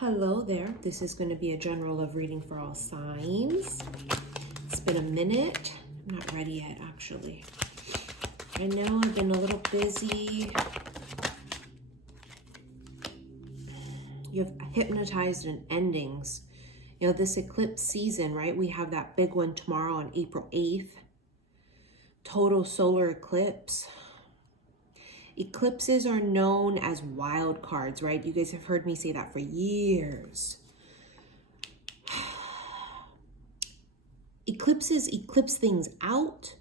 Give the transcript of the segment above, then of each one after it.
Hello there. This is going to be a general love reading for all signs. It's been a minute. I'm not ready yet, actually. I know I've been a little busy. You have hypnotized and endings. You know, this eclipse season, right? We have that big one tomorrow on April 8th. Total solar eclipse. Eclipses are known as wild cards, right? You guys have heard me say that for years. Eclipses eclipse things out,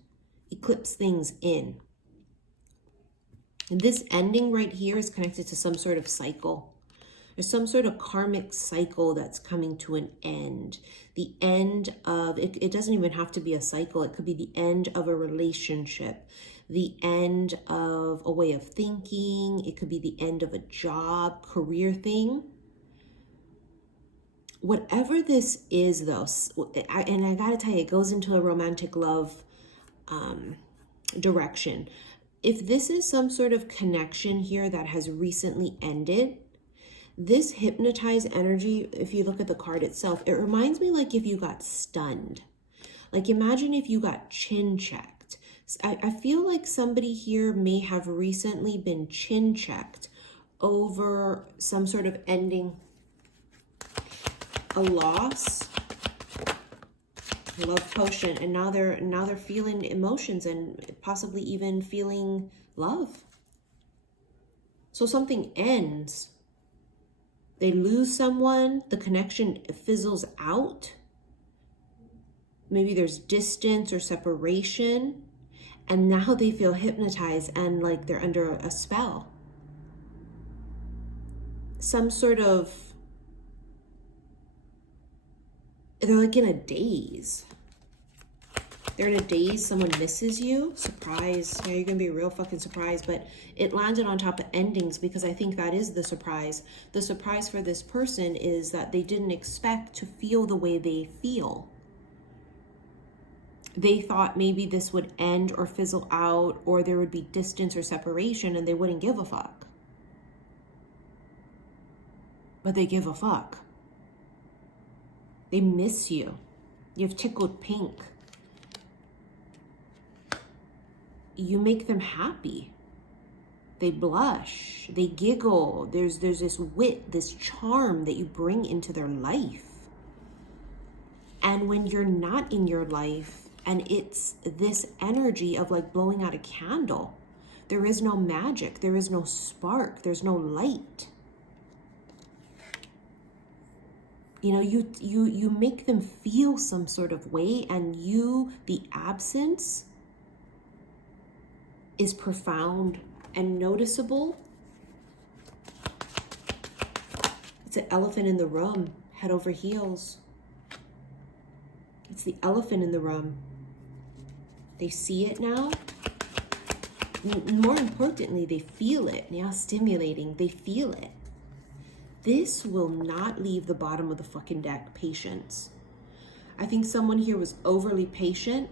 eclipse things in. And this ending right here is connected to some sort of cycle. There's some sort of karmic cycle that's coming to an end. The end of, it doesn't even have to be a cycle. It could be the end of a relationship, the end of a way of thinking. It could be the end of a job, career thing. Whatever this is though, and I gotta tell you, it goes into a romantic love direction. If this is some sort of connection here that has recently ended, this hypnotized energy, if you look at the card itself, it reminds me like if you got stunned. Like imagine if you got chin checked. I feel like somebody here may have recently been chin checked over some sort of ending, a loss, love potion, and now they're feeling emotions and possibly even feeling love. So something ends. They lose someone, the connection fizzles out. Maybe there's distance or separation, and now they feel hypnotized and like they're under a spell. Some sort of, they're like in a daze. They're in a daze, someone misses you, surprise. Yeah, you're gonna be real fucking surprised, but it landed on top of endings because I think that is the surprise. The surprise for this person is that they didn't expect to feel the way they feel. They thought maybe this would end or fizzle out, or there would be distance or separation and they wouldn't give a fuck. But they give a fuck. They miss you. You have tickled pink. You make them happy. They blush, they giggle. There's this wit, this charm that you bring into their life. And when you're not in your life, and it's this energy of like blowing out a candle, there is no magic, there is no spark, there's no light. You know, you make them feel some sort of way, and the absence is profound and noticeable. It's an elephant in the room, head over heels. It's the elephant in the room. They see it now. More importantly, they feel it. Now stimulating, they feel it. This will not leave the bottom of the fucking deck, patience. I think someone here was overly patient.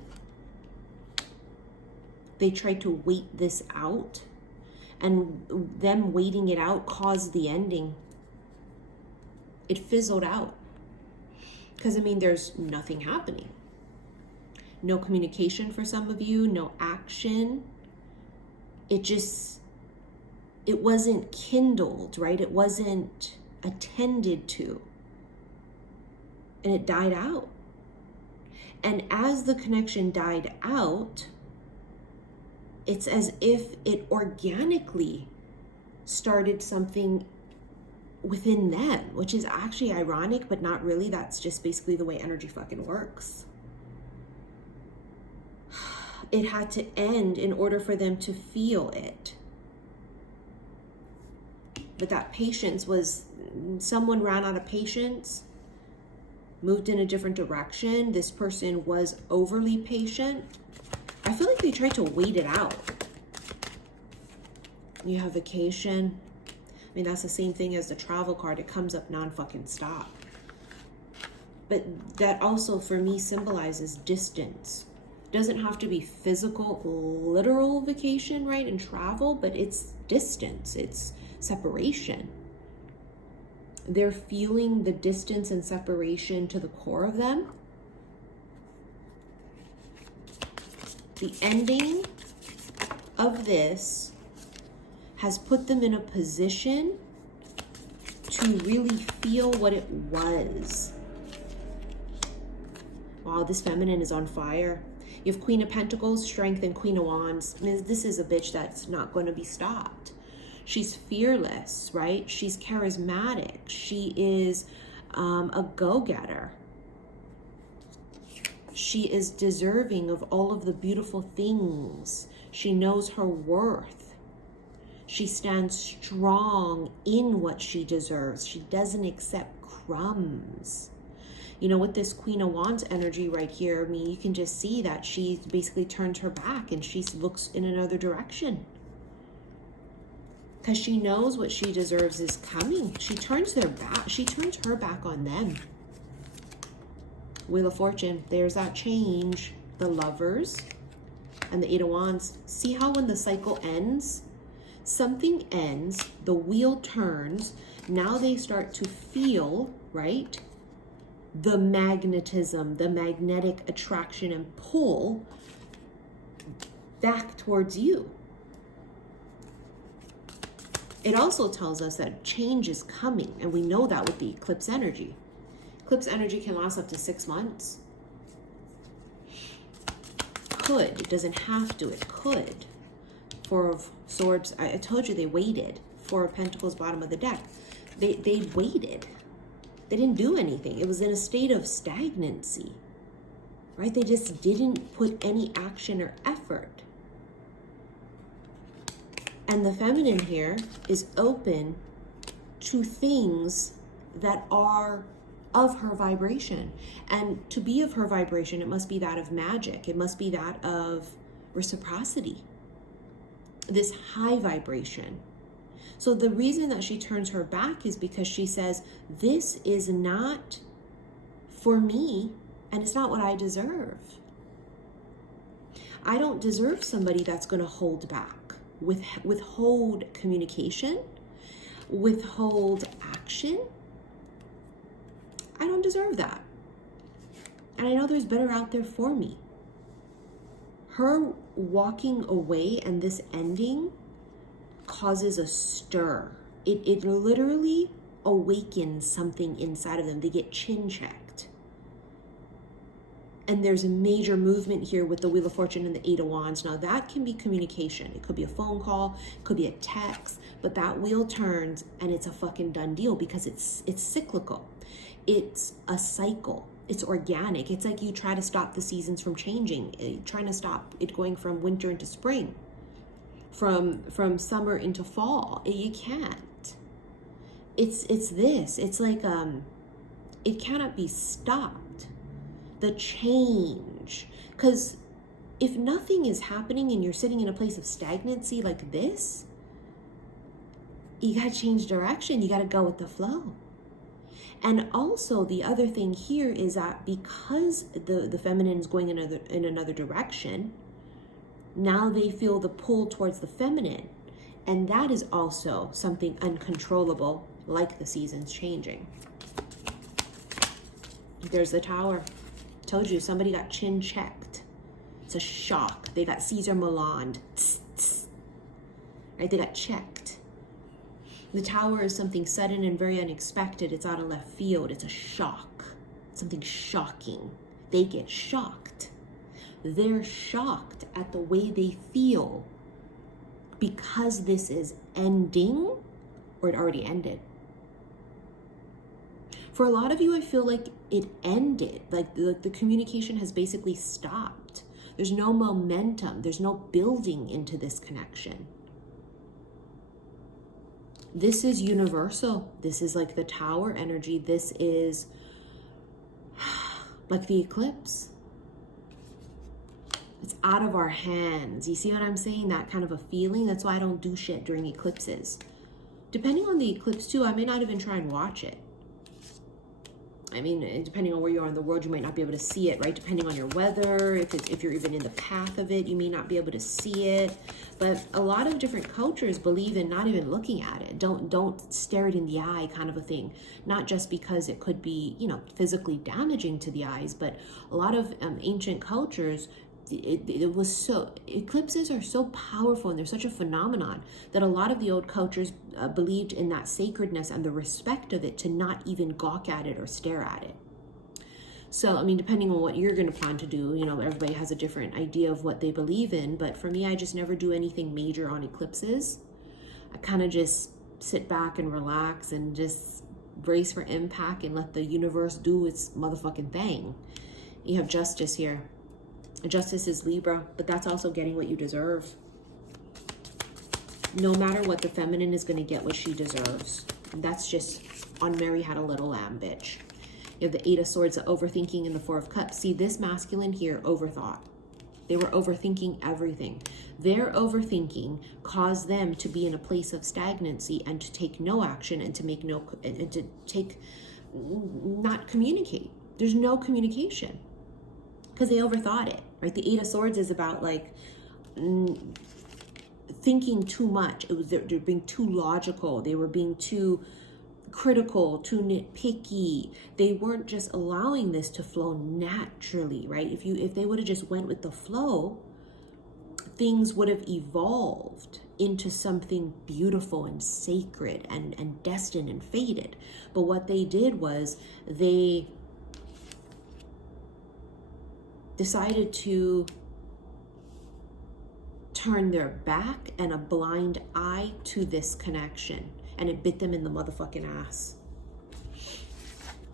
They tried to wait this out, and them waiting it out caused the ending. It fizzled out. Because, I mean, there's nothing happening. No communication for some of you, no action. It wasn't kindled, right? It wasn't attended to. And it died out. And as the connection died out, it's as if it organically started something within them, which is actually ironic, but not really. That's just basically the way energy fucking works. It had to end in order for them to feel it. But that patience was, someone ran out of patience, moved in a different direction. This person was overly patient. I feel like they tried to wait it out. You have vacation. I mean, that's the same thing as the travel card. It comes up non-fucking stop. But that also, for me, symbolizes distance. It doesn't have to be physical, literal vacation, right, and travel, but it's distance. It's separation. They're feeling the distance and separation to the core of them. The ending of this has put them in a position to really feel what it was. Wow, this feminine is on fire. You have Queen of Pentacles, Strength, and Queen of Wands. I mean, this is a bitch that's not going to be stopped. She's fearless, right? She's charismatic. She is a go-getter. She is deserving of all of the beautiful things. She knows her worth. She stands strong in what she deserves. She doesn't accept crumbs. You know, with this Queen of Wands energy right here, I mean, you can just see that she basically turned her back and she looks in another direction. Because she knows what she deserves is coming. She turns her back on them. Wheel of Fortune, there's that change. The Lovers and the Eight of Wands. See how when the cycle ends, something ends, the wheel turns, now they start to feel, right? The magnetism, the magnetic attraction and pull back towards you. It also tells us that change is coming, and we know that with the eclipse energy. Eclipse energy can last up to 6 months. Could, it doesn't have to, it could. Four of Swords, I told you they waited. Four of Pentacles, bottom of the deck. They waited. They didn't do anything. It was in a state of stagnancy, right? They just didn't put any action or effort. And the feminine here is open to things that are of her vibration. And to be of her vibration, it must be that of magic. It must be that of reciprocity. This high vibration. So the reason that she turns her back is because she says, this is not for me, and it's not what I deserve. I don't deserve somebody that's going to hold back, withhold communication, withhold action. I don't deserve that. And I know there's better out there for me. Her walking away and this ending causes a stir. It literally awakens something inside of them. They get chin checked. And there's a major movement here with the Wheel of Fortune and the Eight of Wands. Now that can be communication. It could be a phone call, it could be a text, but that wheel turns and it's a fucking done deal because it's cyclical. It's a cycle. It's organic. It's like you try to stop the seasons from changing. You're trying to stop it going from winter into spring, from summer into fall. You can't. It's this. It's like it cannot be stopped. The change. Because if nothing is happening and you're sitting in a place of stagnancy like this, you gotta change direction. You gotta go with the flow. And also the other thing here is that because the feminine is going in another direction, now they feel the pull towards the feminine. And that is also something uncontrollable, like the seasons changing. There's the Tower. Told you, somebody got chin checked. It's a shock. They got Caesar Milan. Right? They got checked. The Tower is something sudden and very unexpected. It's out of left field. It's a shock. Something shocking. They get shocked. They're shocked at the way they feel because this is ending, or it already ended. For a lot of you, I feel like it ended. Like the communication has basically stopped. There's no momentum. There's no building into this connection. This is universal. This is like the Tower energy. This is like the eclipse. It's out of our hands. You see what I'm saying? That kind of a feeling. That's why I don't do shit during eclipses. Depending on the eclipse too, I may not even try and watch it. I mean, depending on where you are in the world, you might not be able to see it, right? Depending on your weather, if you're even in the path of it, you may not be able to see it. But a lot of different cultures believe in not even looking at it. Don't stare it in the eye, kind of a thing. Not just because it could be, you know, physically damaging to the eyes, but a lot of ancient cultures, it was so, eclipses are so powerful and they're such a phenomenon that a lot of the old cultures believed in that sacredness and the respect of it to not even gawk at it or stare at it. So, I mean, depending on what you're going to plan to do, you know, everybody has a different idea of what they believe in. But for me, I just never do anything major on eclipses. I kind of just sit back and relax and just brace for impact and let the universe do its motherfucking thing. You have justice here. Justice is Libra, but that's also getting what you deserve. No matter what, the feminine is going to get what she deserves. And that's just on Mary Had a Little Lamb, bitch. You have the Eight of Swords, the overthinking, and the Four of Cups. See, this masculine here overthought. They were overthinking everything. Their overthinking caused them to be in a place of stagnancy and to take no action and to make not communicate. There's no communication because they overthought it, right? The Eight of Swords is about like thinking too much. It was they're being too logical. They were being too critical, too nitpicky. They weren't just allowing this to flow naturally, right? If they would have just went with the flow, things would have evolved into something beautiful and sacred and destined and fated. But what they did was they decided to turn their back and a blind eye to this connection. And it bit them in the motherfucking ass.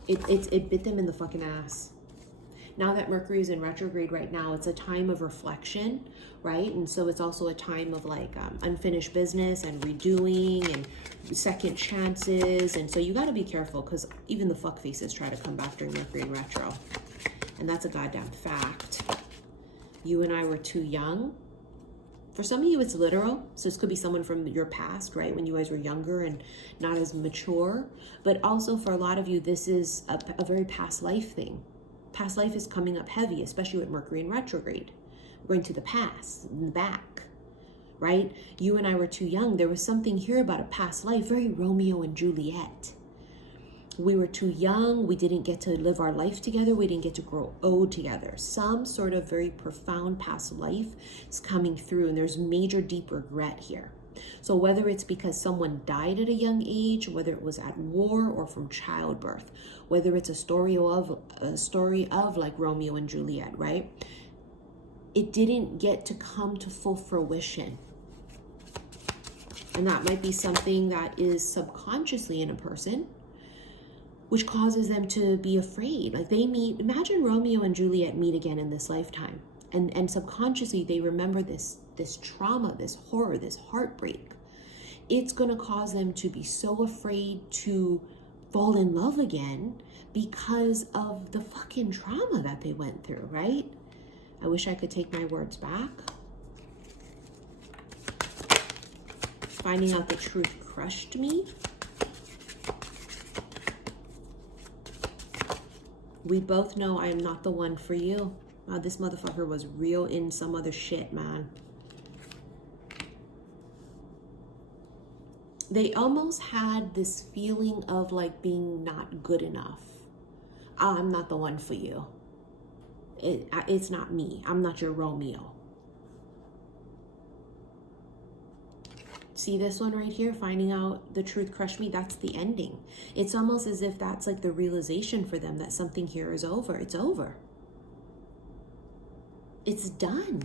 It bit them in the fucking ass. Now that Mercury is in retrograde right now, it's a time of reflection, right? And so it's also a time of like unfinished business and redoing and second chances. And so you got to be careful because even the fuck faces try to come back during Mercury in retro. And that's a goddamn fact. You and I were too young. For some of you, it's literal. So this could be someone from your past, right? When you guys were younger and not as mature. But also for a lot of you, this is a very past life thing. Past life is coming up heavy, especially with Mercury in retrograde. We're going to the past, in the back, right? You and I were too young. There was something here about a past life, very Romeo and Juliet. We were too young. We didn't get to live our life together. We didn't get to grow old together. Some sort of very profound past life is coming through, and there's major deep regret here. So whether it's because someone died at a young age, whether it was at war or from childbirth, whether it's a story of like Romeo and Juliet, right? It didn't get to come to full fruition. And that might be something that is subconsciously in a person, which causes them to be afraid. Like they meet, imagine Romeo and Juliet meet again in this lifetime. And subconsciously they remember this trauma, this horror, this heartbreak. It's gonna cause them to be so afraid to fall in love again because of the fucking trauma that they went through, right? I wish I could take my words back. Finding out the truth crushed me. We both know I am not the one for you. Wow, this motherfucker was real in some other shit, man. They almost had this feeling of like being not good enough. I'm not the one for you. It's not me. I'm not your Romeo. See this one right here, finding out the truth crushed me, that's the ending. It's almost as if that's like the realization for them that something here is over. It's over. It's done.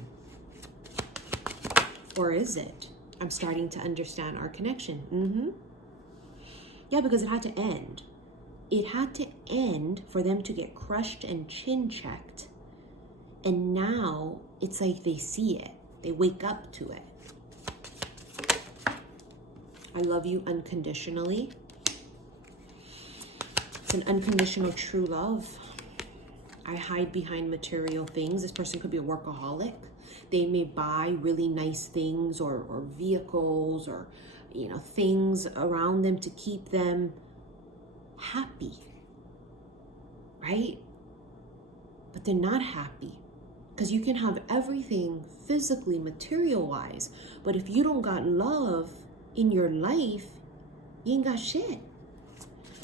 Or is it? I'm starting to understand our connection. Yeah, because it had to end. It had to end for them to get crushed and chin checked. And now it's like they see it. They wake up to it. I love you unconditionally. It's an unconditional true love. I hide behind material things. This person could be a workaholic. They may buy really nice things or vehicles or, you know, things around them to keep them happy. right? But they're not happy. Because you can have everything physically, material-wise, but if you don't got love in your life, you ain't got shit,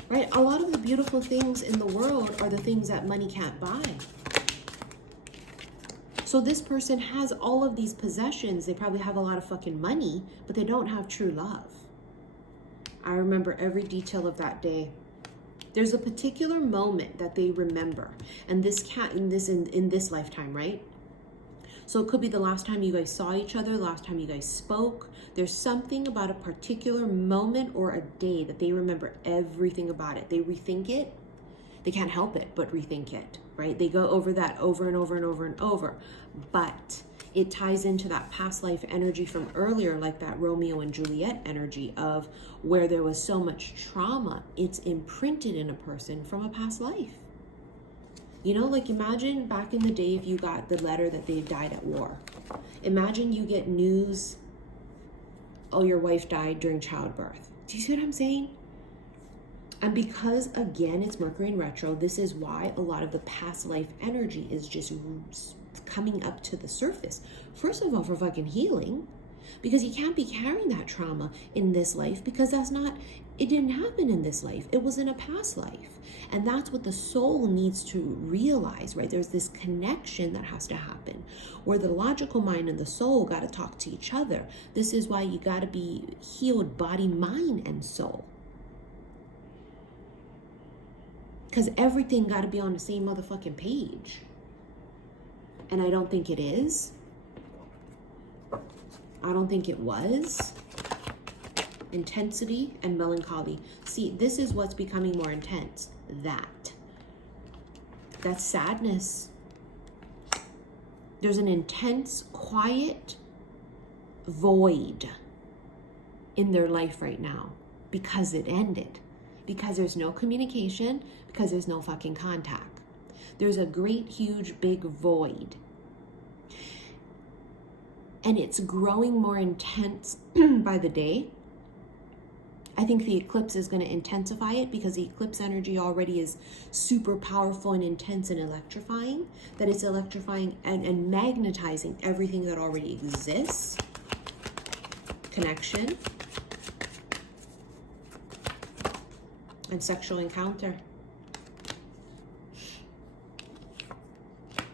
right? A lot of the beautiful things in the world are the things that money can't buy. So this person has all of these possessions. They probably have a lot of fucking money, but they don't have true love. I remember every detail of that day. There's a particular moment that they remember, and this cat in this lifetime, right? So it could be the last time you guys saw each other, the last time you guys spoke. There's something about a particular moment or a day that they remember everything about it. They rethink it. They can't help it but rethink it, right? They go over that over and over and over and over. But it ties into that past life energy from earlier, like that Romeo and Juliet energy of where there was so much trauma. It's imprinted in a person from a past life. You know, like imagine back in the day if you got the letter that they died at war. Imagine you get news, oh, your wife died during childbirth. Do you see what I'm saying? And because, again, it's Mercury in retro, this is why a lot of the past life energy is just coming up to the surface. First of all, for fucking healing, because you can't be carrying that trauma in this life because it didn't happen in this life. It was in a past life. And that's what the soul needs to realize, right? There's this connection that has to happen where the logical mind and the soul got to talk to each other. This is why you got to be healed body, mind, and soul. Because everything got to be on the same motherfucking page. And I don't think it is. I don't think it was. Intensity and melancholy. See, this is what's becoming more intense. That's sadness. There's an intense, quiet void in their life right now because it ended. Because there's no communication, because there's no fucking contact. There's a great, huge, big void. And it's growing more intense by the day. I think the eclipse is going to intensify it because the eclipse energy already is super powerful and intense and electrifying, that it's electrifying and magnetizing everything that already exists. Connection. And sexual encounter.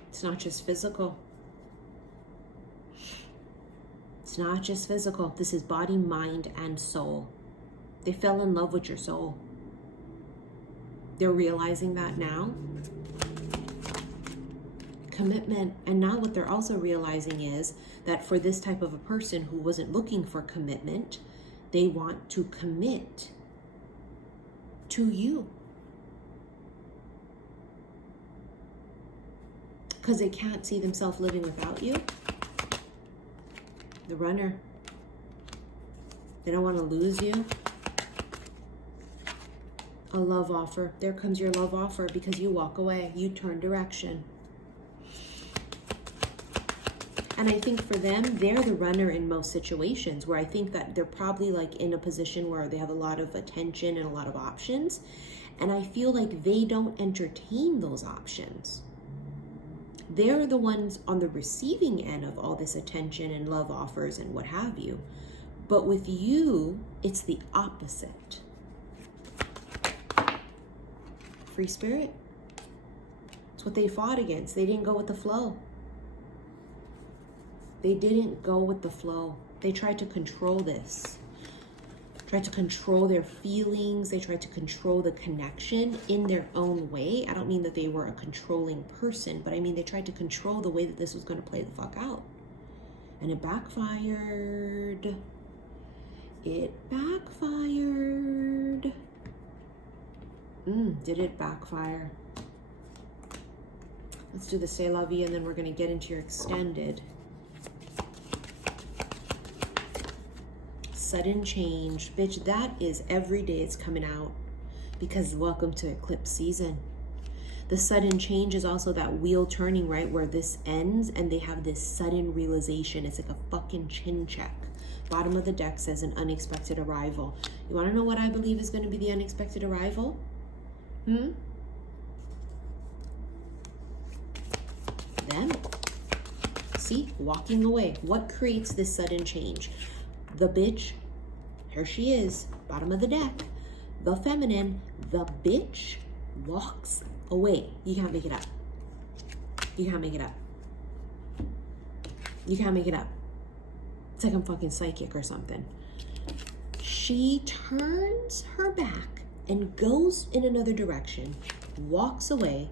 It's not just physical. It's not just physical. This is body, mind, and soul. They fell in love with your soul. They're realizing that now. Commitment. And now what they're also realizing is that for this type of a person who wasn't looking for commitment, they want to commit to you. Because they can't see themselves living without you. The runner. They don't want to lose you. A love offer. There comes your love offer because you walk away. You turn direction. And I think for them, they're the runner in most situations where I think that they're probably like in a position where they have a lot of attention and a lot of options. And I feel like they don't entertain those options. They're the ones on the receiving end of all this attention and love offers and what have you. But with you, it's the opposite. Free spirit. It's what they fought against. They didn't go with the flow. They didn't go with the flow. They tried to control this. Tried to control their feelings. They tried to control the connection in their own way. I don't mean that they were a controlling person, but I mean they tried to control the way that this was going to play the fuck out. And it backfired. It backfired. Did it backfire? Let's do the C'est La Vie and then we're going to get into your extended. Sudden change. Bitch, that is every day it's coming out. Because welcome to eclipse season. The sudden change is also that wheel turning, right? Where this ends and they have this sudden realization. It's like a fucking chin check. Bottom of the deck says an unexpected arrival. You want to know what I believe is going to be the unexpected arrival? Them. See, walking away. What creates this sudden change? The bitch, here she is, bottom of the deck. The feminine, the bitch, walks away. You can't make it up. You can't make it up. You can't make it up. It's like I'm fucking psychic or something. She turns her back and goes in another direction, walks away,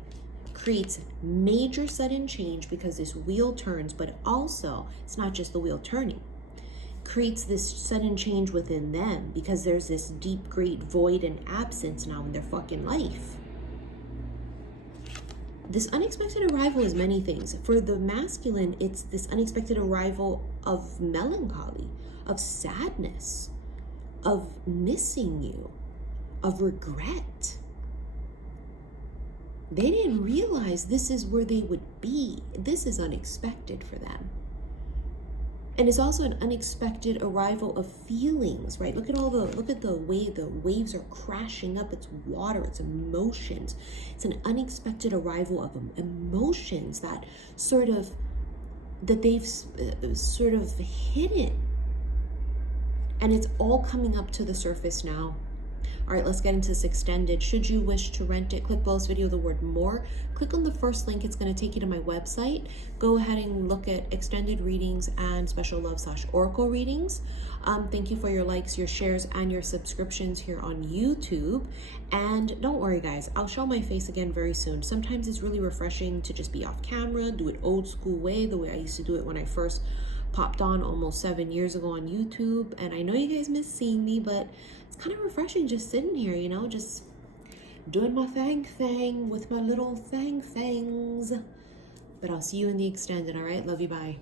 creates major sudden change because this wheel turns, but also it's not just the wheel turning. Creates this sudden change within them because there's this deep, great void and absence now in their fucking life. This unexpected arrival is many things. For the masculine, it's this unexpected arrival of melancholy, of sadness, of missing you, of regret. They didn't realize this is where they would be. This is unexpected for them. And it's also an unexpected arrival of feelings, right? Look at the way the waves are crashing up. It's water, it's emotions. It's an unexpected arrival of emotions that they've sort of hidden. And it's all coming up to the surface now. All right, let's get into this extended. Should you wish to rent it, click below this video, the word more. Click on the first link. It's going to take you to my website. Go ahead and look at extended readings and special love / oracle readings. Thank you for your likes, your shares, and your subscriptions here on YouTube. And don't worry, guys, I'll show my face again very soon. Sometimes it's really refreshing to just be off camera, do it old school way, the way I used to do it when I first popped on almost 7 years ago on YouTube. And I know you guys miss seeing me, but it's kind of refreshing just sitting here, you know, just doing my thing with my little things. But I'll see you in the extended, all right? Love you, bye.